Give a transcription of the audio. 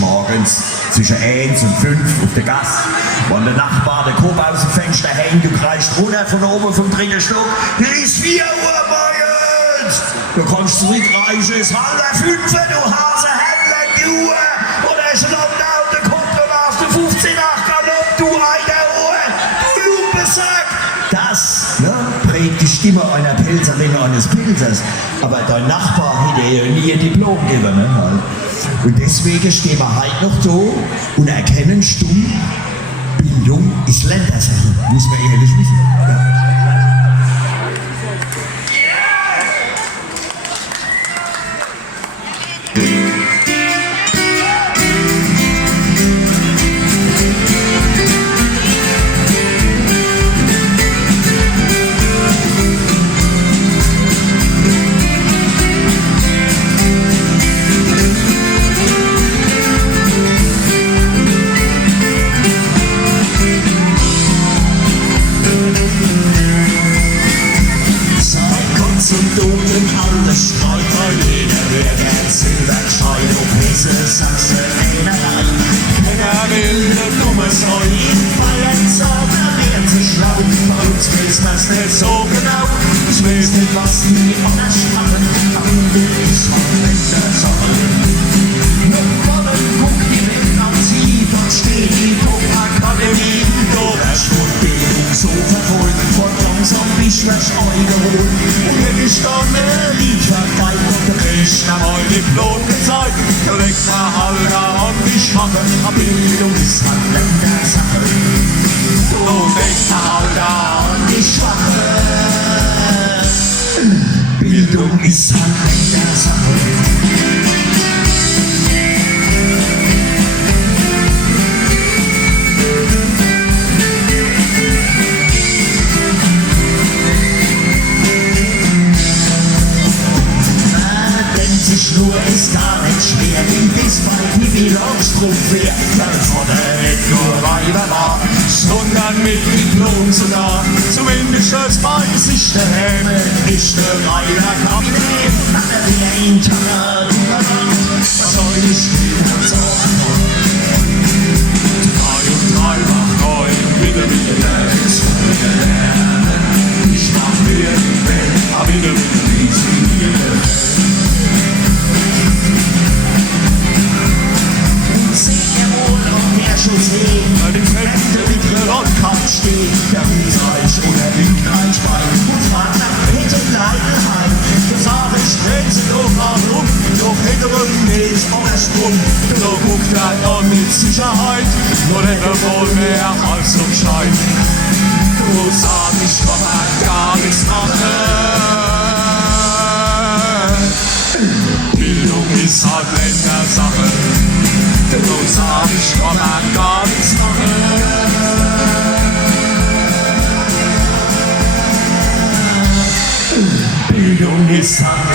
morgens zwischen 1 und 5 auf der Gasse. Wenn der Nachbar den Kopf aus dem Fenster hängt, du kriegst runter von oben vom 3. Stock, es ist 4 Uhr morgens! Du kannst zurückreichen, es ist 4:30, du Hasehändler, du! Oder schon am Auto kommt, du warst du 15 nach Galopp, du eine Uhr, du Lumpensack! Das, ne, prägt die Stimme einer Pilzerin, eines Pilzers. Aber dein Nachbar hätte ja nie ein Diplom gegeben, ne? Und deswegen stehen wir heute noch da und erkennen stumm, Bildung ist Ländersache, muss man ehrlich wissen. Ja. Zum dunklen Alter streut jeder Bürger Silberschein und Hesse, Sachse, Einerei. Keiner will ne dummes Heu in Bayern sagen, wer zu schlau. Bei uns weiß man's nicht so genau. Ich weiß nicht, was die anders machen, aber ich hab Ländersache. Noch wollen, guck die Welt an sie, dort steht die Popakademie. Dort ist Bildung so verfolgt, von langsam bis was eingeholt. Ich kann mir Liedverteil und der Rechner mal Diplom gezeigt. Da legt man halt an die Schwache, aber Bildung ist halt Ländersache. Da legt man halt an die Schwache. Bildung ist halt Ländersache. Nur ist gar nicht schwer, den bis bald nie wieder aufstrumpf wär. Dann von der nicht nur Weiber war, sondern mit Diplom sogar. Zumindest als bei sich der Häme, ist der Reiter Kapitän. Nach der Wehr-Internat, was soll ich stehen, hat's auch noch. 3 und 3 macht 9, wieder lernen. Ich mach mir die Welt, aber wieder riesige. Bei dem Fenster mit der Rockkant steht, der Hutreich oder Windreich bei und fragt nach Pettenleidenheim. Da sag ich, drehen Sie doch mal rum, doch hinterem geht's andersrum. Da guckt er noch mit Sicherheit, nur der wohl mehr als zum Schein. Du sag ich, komm mal gar nichts machen. Bildung ist halt Ländersache. Du sag ich, komm mal gar nichts machen. Bildung ist halt